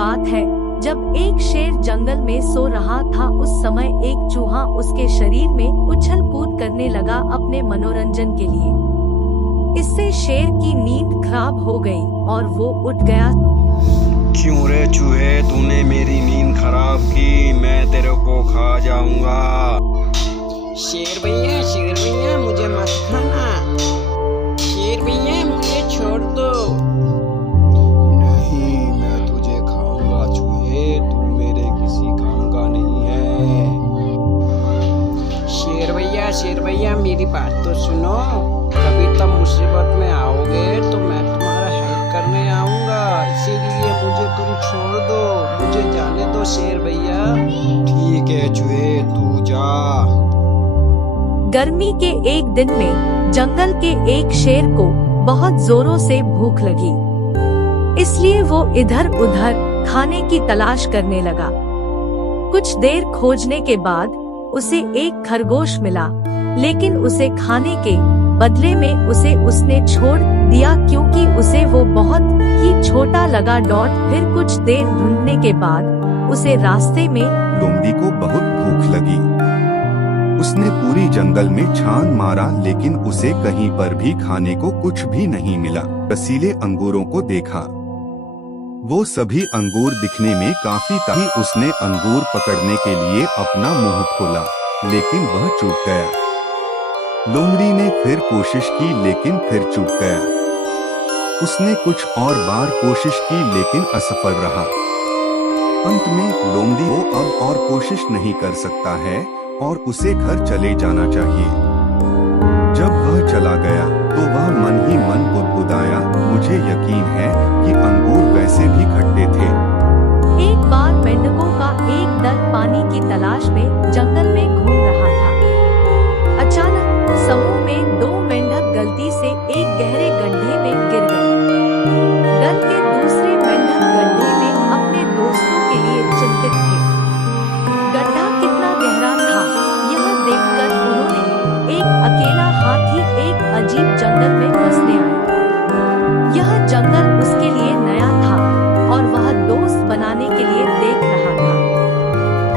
बात है, जब एक शेर जंगल में सो रहा था। उस समय एक चूहा उसके शरीर में उछल कूद करने लगा अपने मनोरंजन के लिए। इससे शेर की नींद खराब हो गई और वो उठ गया। क्यों रे चूहे, तूने मेरी नींद खराब की, मैं तेरे को खा जाऊंगा। शेर भैया मुझे मत खाना। शेर भैया मुझे छोड़ दो। नहीं, मैं तुझे खाऊंगा चूहे, तू मेरे किसी काम का नहीं है। शेर भैया मेरी बात तो सुनो। कभी तुम मुसीबत में आओगे तो मैं तुम्हारा हेल्प करने आऊंगा, इसीलिए मुझे तुम छोड़ दो, मुझे जाने दो शेर भैया। ठीक है चूहे, तू जा। गर्मी के एक दिन में जंगल के एक शेर को बहुत जोरों से भूख लगी, इसलिए वो इधर उधर खाने की तलाश करने लगा। कुछ देर खोजने के बाद उसे एक खरगोश मिला, लेकिन उसे खाने के बदले में उसने छोड़ दिया क्योंकि उसे वो बहुत ही छोटा लगा। फिर कुछ देर ढूंढने के बाद उसे रास्ते में लोमड़ी को बहुत भूख लगी। उसने पूरी जंगल में छान मारा, लेकिन उसे कहीं पर भी खाने को कुछ भी नहीं मिला। रसीले अंगूरों को देखा, वो सभी अंगूर दिखने में काफी था। उसने अंगूर पकड़ने के लिए अपना मुंह खोला, लेकिन वह चूक गया। लोमड़ी ने फिर कोशिश की, लेकिन फिर चूक गया। उसने कुछ और बार कोशिश की, लेकिन असफल रहा। अंत में लोमड़ी वो अब और कोशिश नहीं कर सकता है और उसे घर चले जाना चाहिए। जब वह चला गया तो वह मन ही मन बुदबुदाया, मुझे यकीन है कि अंगूर वैसे भी खट्टे थे। एक बार मेंढकों का एक दल पानी की तलाश में जंगल में घूम रहा था। अचानक समूह में दो मेंढक गलती से एक गहरे गड्ढे में गिर गए। दल के दूसरे मेंढक गड्ढे में अपने दोस्तों के लिए चिंतित थे। गड्ढा कितना गहरा था, यह देखकर उन्होंने एक अकेला हाथी एक अजीब जंगल में बसने आया। यह जंगल उसके लिए नया था और वह दोस्त बनाने के लिए देख रहा था।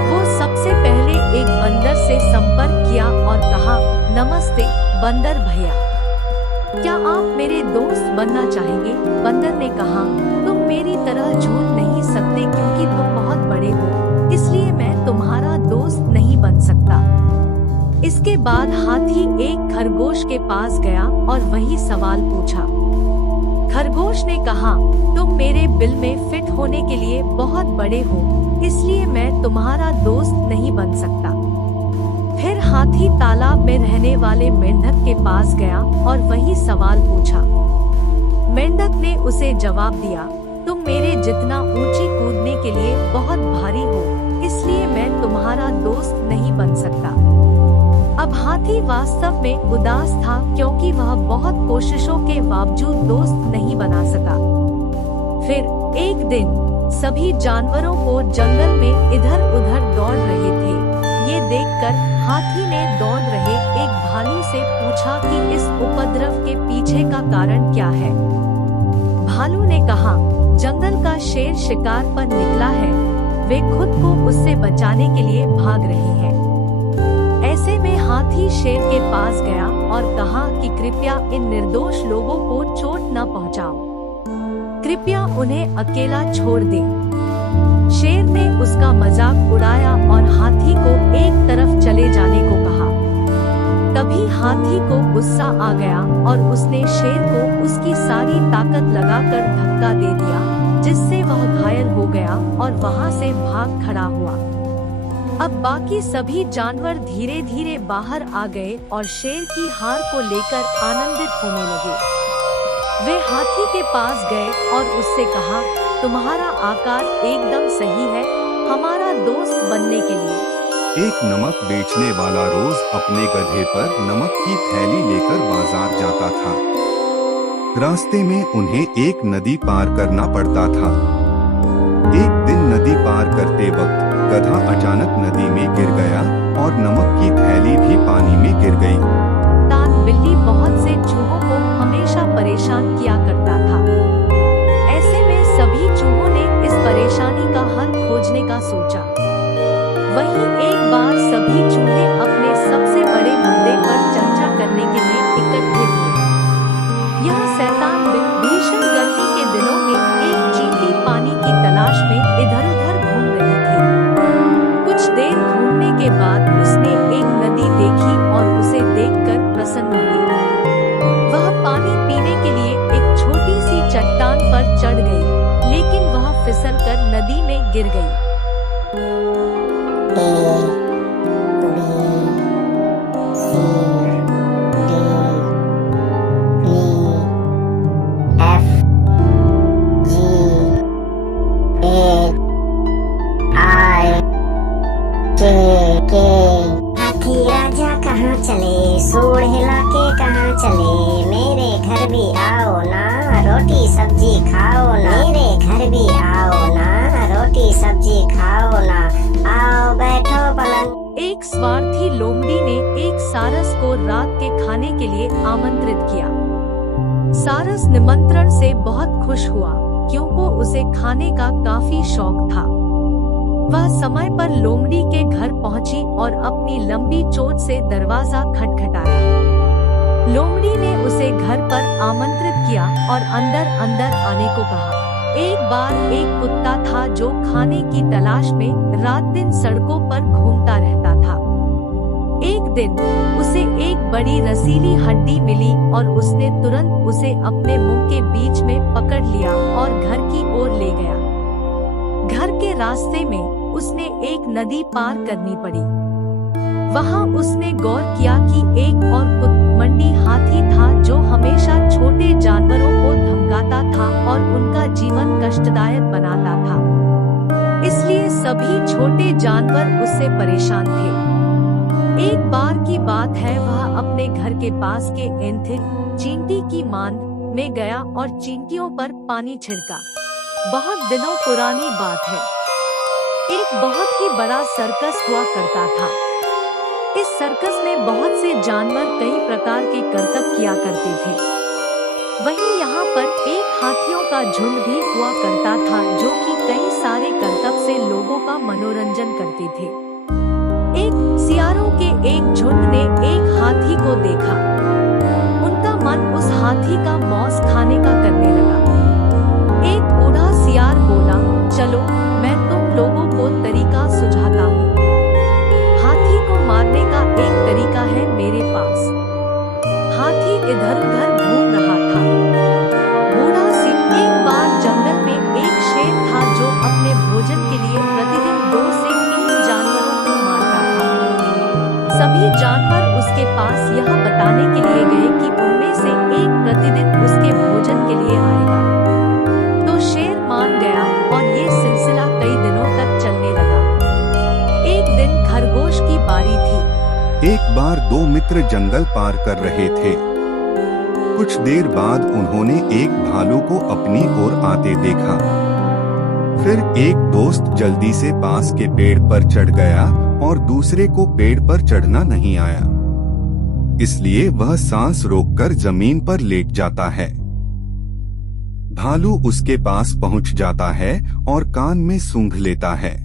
वो सबसे पहले एक बंदर से संपर्क किया और कहा, नमस्ते बंदर भैया, क्या आप मेरे दोस्त बनना चाहेंगे? बंदर ने कहा, तुम मेरी तरह झूठ नहीं सकते क्योंकि तुम बहुत बड़े हो, इसलिए मैं तुम्हारा दोस्त नहीं बन सकता। इसके बाद हाथी एक खरगोश के पास गया और वही सवाल पूछा। खरगोश ने कहा, तुम मेरे बिल में फिट होने के लिए बहुत बड़े हो, इसलिए मैं तुम्हारा दोस्त नहीं बन सकता। फिर हाथी तालाब में रहने वाले मेंढक के पास गया और वही सवाल पूछा। मेंढक ने उसे जवाब दिया, तुम मेरे जितना ऊंची कूदने के लिए बहुत भारी हो, इसलिए मैं तुम्हारा दोस्त नहीं बन सकता। अब हाथी वास्तव में उदास था क्योंकि वह बहुत कोशिशों के बावजूद दोस्त नहीं बना सका। फिर एक दिन सभी जानवरों को जंगल में इधर उधर दौड़ रहे थे। ये देखकर हाथी ने दौड़ रहे एक भालू से पूछा कि इस उपद्रव के पीछे का कारण क्या है। भालू ने कहा, जंगल का शेर शिकार पर निकला है, वे खुद को उससे बचाने के लिए भाग रहे हैं। ऐसे में हाथी शेर के पास गया और कहा कि कृपया इन निर्दोष लोगों को चोट न पहुंचाओ, कृपया उन्हें अकेला छोड़ दें। शेर ने उसका मजाक उड़ाया और हाथी को एक तरफ चले जाने को कहा। तभी हाथी को गुस्सा आ गया और उसने शेर को उसकी सारी ताकत लगाकर धक्का दे दिया, जिससे वह घायल हो गया और वहां से भाग खड़ा हुआ। अब बाकी सभी जानवर धीरे धीरे बाहर आ गए और शेर की हार को लेकर आनंदित होने लगे। वे हाथी के पास गए और उससे कहा, तुम्हारा आकार एकदम सही है हमारा दोस्त बनने के लिए। एक नमक बेचने वाला रोज अपने गधे पर नमक की थैली लेकर बाजार जाता था। रास्ते में उन्हें एक नदी पार करना पड़ता था। एक दिन नदी पार करते वक्त गधा अचानक नदी में गिर गया और नमक की थैली भी पानी में गिर गई। बिल्ली बहुत से चूहों को हमेशा परेशान किया करता था। ऐसे में सभी चूहों ने इस परेशानी गिर गई। हाथी राजा कहाँ चले, सूढ़ हिला के कहाँ चले, मेरे घर भी आओ ना, रोटी सब्जी खाओ ना, मेरे घर भी आओ ना, रोटी सब्जी खाओ ना, आओ बैठो पलंग। एक स्वार्थी लोमड़ी ने एक सारस को रात के खाने के लिए आमंत्रित किया। सारस निमंत्रण से बहुत खुश हुआ क्योंकि उसे खाने का काफी शौक था। वह समय पर लोमड़ी के घर पहुंची और अपनी लंबी चोंच से दरवाजा खटखटाया। लोमड़ी ने उसे घर पर आमंत्रित किया और अंदर अंदर आने को कहा। एक बार एक कुत्ता था जो खाने की तलाश में रात दिन सड़कों पर घूमता रहता था। एक दिन उसे एक बड़ी रसीली हड्डी मिली और उसने तुरंत उसे अपने मुंह के बीच में पकड़ लिया और घर की ओर ले गया। घर के रास्ते में उसने एक नदी पार करनी पड़ी। वहां उसने गौर किया कि एक और कुत्तमंडी हाथी था जो हमेशा छोटे जानवरों को धमकाता था और उनका जीवन कष्टदायक बनाता था। इसलिए सभी छोटे जानवर उससे परेशान थे। एक बार की बात है, वह अपने घर के पास के एंथिल चींटी की मांद में गया और चींटियों पर पानी छिड़का। बहुत दिनों पुरानी बात है। एक बहुत ही बड़ा सर्कस हुआ करता था। इस सर्कस में बहुत से जानवर कई प्रकार के करतब किया करते थे। वहीं यहाँ पर एक हाथियों का झुंड भी हुआ करता था जो कि कई सारे करतब से लोगों का मनोरंजन करते थे। एक सियारों के एक झुंड ने एक हाथी को देखा। उनका मन उस हाथी का मांस खाने का करने लगा। एक बूढ़ा सियार बोला, चलो मैं तुम लोगों को तरीका सुझाता हूँ। हाथी को मारने का एक तरीका है मेरे पास। हाथी इधर उधर घूम रहा था। बूढ़ा सिंह, एक बार जंगल में एक शेर था जो अपने भोजन के लिए प्रतिदिन 2 से 3 जानवरों को मारता था। सभी जानवर उसके पास यह बताने के लिए गए कि उनमें से एक प्रतिदिन उसके भोजन के लिए आएगा। तो शेर मान गया और ये सिलसिला कई दिनों तक चलने लगा। एक दिन खरगोश की बारी थी। एक बार 2 मित्र जंगल पार कर रहे थे। कुछ देर बाद उन्होंने एक भालू को अपनी ओर आते देखा। फिर एक दोस्त जल्दी से पास के पेड़ पर चढ़ गया और दूसरे को पेड़ पर चढ़ना नहीं आया, इसलिए वह सांस रोककर जमीन पर लेट जाता है। भालू उसके पास पहुंच जाता है और कान में सूंघ लेता है।